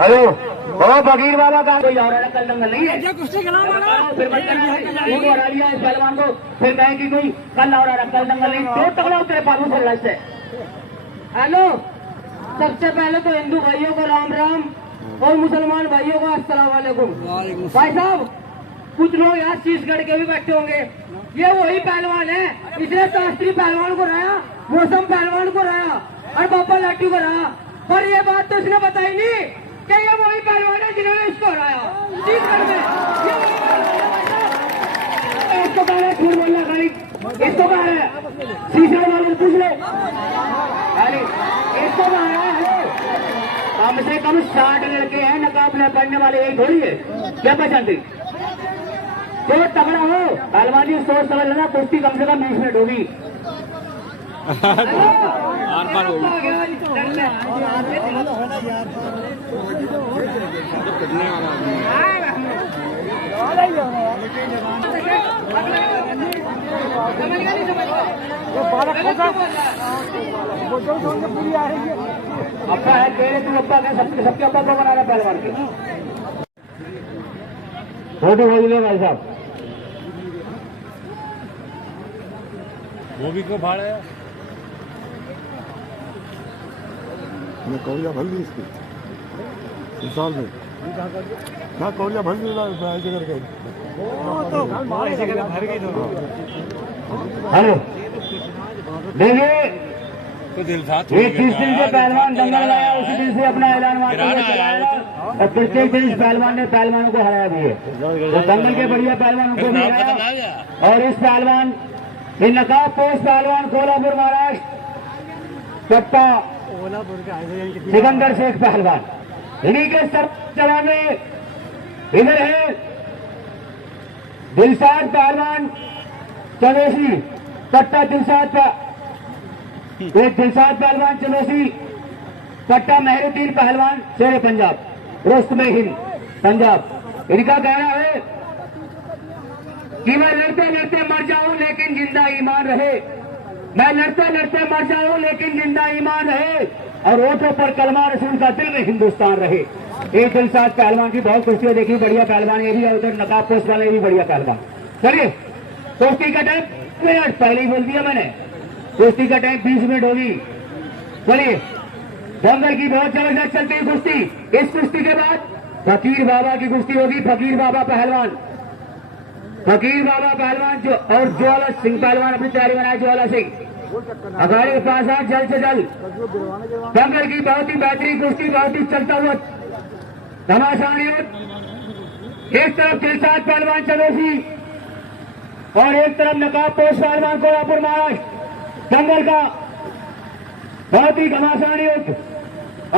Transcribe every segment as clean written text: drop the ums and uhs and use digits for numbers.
Hello ओ फकीर बाबा का कोई और कल दंगल नहीं है। फिर वो हरा लिया इस पहलवान को, फिर कहें कि कोई कल और कल दंगल नहीं। तो तगड़ा उतरे पालू बोल रहा है। हेलो, सबसे पहले तो हिंदू भाइयों को राम राम और मुसलमान भाइयों को अस्सलाम वालेकुम। भाई साहब, कुछ लोग यहाँ छत्तीसगढ़ के भी बैठे होंगे। ये वही पहलवान है, इसने शास्त्री पहलवान को रहा, मौसम पहलवान को रहा और बाबा लाठी को रहा, पर ये बात तो इसने बताई नहीं कि ये वही पहलवान है जिन्होंने इसको हराया छत्तीसगढ़ में। इसको कह रहे झूठ बोलना खाली, इसको कह रहे शीशा वाले पूछ लो खाली, इसको कह रहा है। कम से कम 60 लड़के हैं नकाब में पढ़ने वाले, यही थोड़ी है क्या पहचानती। तो तगड़ा हो पहलवान जी, सोच समझ लेना, कुश्ती कम से कम 20 मिनट होगी। अब्बा है तेरे, तू अब्बा है, सबके अब्बा को बना रहा पहलवान के। फोटो भेज ले भाई साहब। वो भी को भाड़ा है कौलिया भर ली इसकी साल में हाँ कौलिया भर ली ऐसे करके भर गई। हेलो देखिए, तो दिल था ये 30 दिन से पहलवान दंगल लाया, उसी दिन से अपना ऐलान और प्रत्येक दिन इस पहलवान ने पहलवानों को हराया भी है। तो दंगल के बढ़िया पहलवान को भी हराया। और इस पहलवान ये नकाब पोस्ट पहलवान कोल्हापुर महाराष्ट्र कट्टा सिकंदर शेख पहलवान, इन्हीं के सर चलाने इधर है दिलशाद पहलवान चौधरी कट्टा दिलशाद पहलवान चौधरी कट्टा मेहरुद्दीन पहलवान शेर पंजाब रुस्तम हिंद पंजाब। इनका कहना है कि मैं लड़ते लड़ते मर जाऊं लेकिन जिंदा ईमान रहे, मैं लड़ते लड़ते मर जाऊं लेकिन जिंदा ईमान रहे, और ओठों पर कलमा रसूल का दिल में हिंदुस्तान रहे। एक दिलशाद पहलवान की बहुत कुश्तियां देखी, बढ़िया पहलवान ये भी है, उधर नकाब पोस्ट वाले भी बढ़िया पहलवान। चलिए कुश्ती का टाइम मिनट पहले ही बोल दिया मैंने, कुश्ती का टाइम 20 मिनट होगी। चलिए दंगल की बहुत जबरदस्त चलती है कुश्ती। इस कुश्ती के बाद फकीर बाबा की कुश्ती होगी। फकीर बाबा पहलवान जो और ज्वाला सिंह पहलवान अपनी तैयारी बनाए। ज्वाला सिंह अखाड़े के पास आ जल्द से जल्द। दंगल की बहुत ही बेहतरीन कुश्ती, बहुत ही चलता हुआ घमासान युद्ध। एक तरफ दिलशाद पहलवान चौधरी और एक तरफ नकाब पोस्ट पहलवान कोल्हापुर महाराष्ट्र। दंगल का बहुत ही घमासान युद्ध।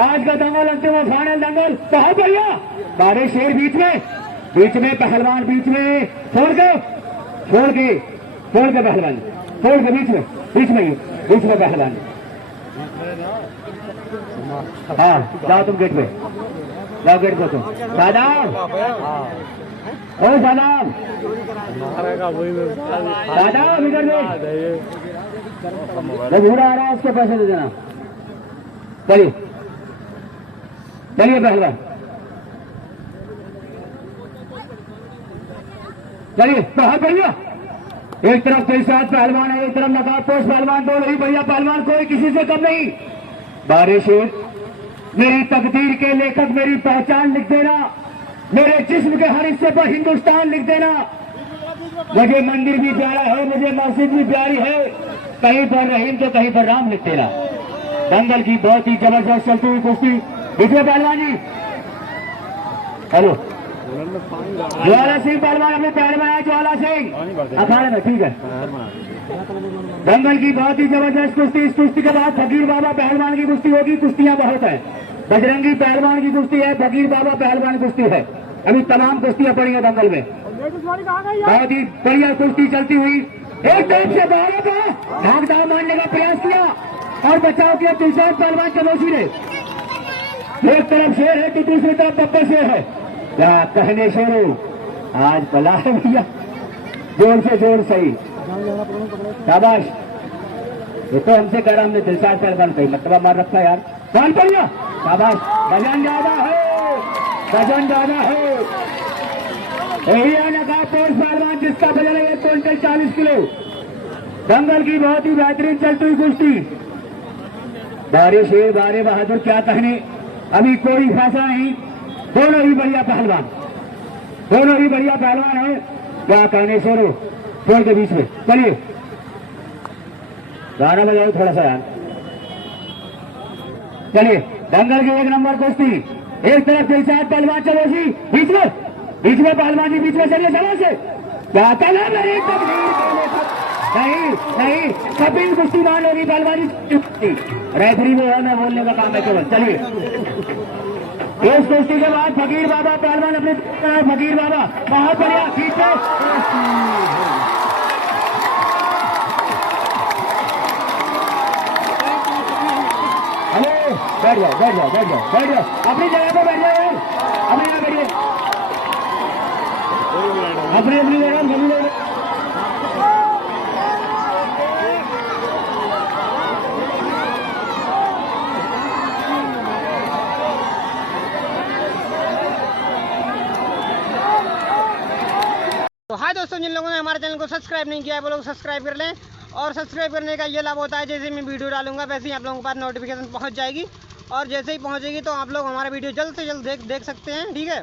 आज का दंगल अंतिम फाइनल दंगल बहुत बढ़िया। बारे शेर बीच में पहलवान बीच में छोड़ के पहलवान छोड़ के बीच में पहलवान। हाँ जाओ तुम गेट पे, जाओ गेट पे तुम। सादाम ओ सादाम इधर जो घूरा आ रहा है उसके पैसे दे देना। चलिए पहलवान, चलिए बहुत बढ़िया। एक तरफ दिलशाद पहलवान है, एक तरफ नकाब पोस्ट पहलवान, दोनों ही बढ़िया पहलवान, कोई किसी से कम नहीं। बारिश मेरी तकदीर के लेखक मेरी पहचान लिख देना, मेरे जिस्म के हर हिस्से पर हिंदुस्तान लिख देना। मुझे मंदिर भी प्यारा है, मुझे मस्जिद भी प्यारी है, कहीं पर रहीम तो कहीं पर राम लिख देना। दंगल की बहुत ही जबरदस्त चलती हुई कुश्ती। देखिए पहलवान जी, हेलो ज्वाला सिंह पहलवान अपने पैर में आए। ज्वाला सिंह अखाड़े में, ठीक है। दंगल की बहुत ही जबरदस्त कुश्ती। इस कुश्ती के बाद फकीर बाबा पहलवान की कुश्ती होगी। कुश्तियां बहुत है, बजरंगी पहलवान की कुश्ती है, फकीर बाबा पहलवान की कुश्ती है। अभी तमाम कुश्तियां पड़ी है दंगल में। बहुत ही बढ़िया कुश्ती चलती हुई। एक तरफ से बाहर का भाग दाव मारने का प्रयास किया और बचाव किया दिलशाद पहलवान चौधरी ने। एक तरफ शेर है तो दूसरी तरफ बब्बर शेर है। क्या कहने शेरों, आज पला है भैया, जोर से जोर सही, शाबाश। ये तो हमसे कह रहा, हमने दिलशाद पहलवान कही मतलब मार रखा यार, कौन बढ़िया, शाबाश। वजन ज्यादा है, वजन ज्यादा है। यही है नकाबपोश पहलवान जिसका वजन है 1 क्विंटल 40 किलो। दंगल की बहुत ही बेहतरीन चलती हुई कुश्ती। बारे शेर बारे बहादुर क्या कहने, अभी कोई फैसला नहीं। दोनों ही बढ़िया पहलवान, दोनों ही बढ़िया पहलवान है। क्या कहने शेरो, छोड़ के बीच में चलिए गाना बजाओ थोड़ा सा यार। चलिए दंगल की 1 नंबर कुश्ती। एक तरफ दिलशाद पहलवान चलो जी बीच में पहलवान जी बीच में चलिए चलो से। क्या कहना मेरी नहीं कभी कुश्ती मान होगी पहलवानी। रेफरी वो है, मैं बोलने का काम है केवल। चलिए इस कुश्ती के बाद फकीर बाबा पहलवान अपने फकीर बाबा बहुत बढ़िया ठीक है। हेलो बैठ जाओ अपनी जगह पे बैठ जाओ यार, अपनी जगह बैठिए, अपनी जगह। तो हाय दोस्तों, जिन लोगों ने हमारे चैनल को सब्सक्राइब नहीं किया है वो लोग सब्सक्राइब कर लें। और सब्सक्राइब करने का ये लाभ होता है, जैसे मैं वीडियो डालूंगा वैसे ही आप लोगों के पास नोटिफिकेशन पहुंच जाएगी। और जैसे ही पहुंचेगी तो आप लोग हमारा वीडियो जल्द से जल्द देख सकते हैं। ठीक है।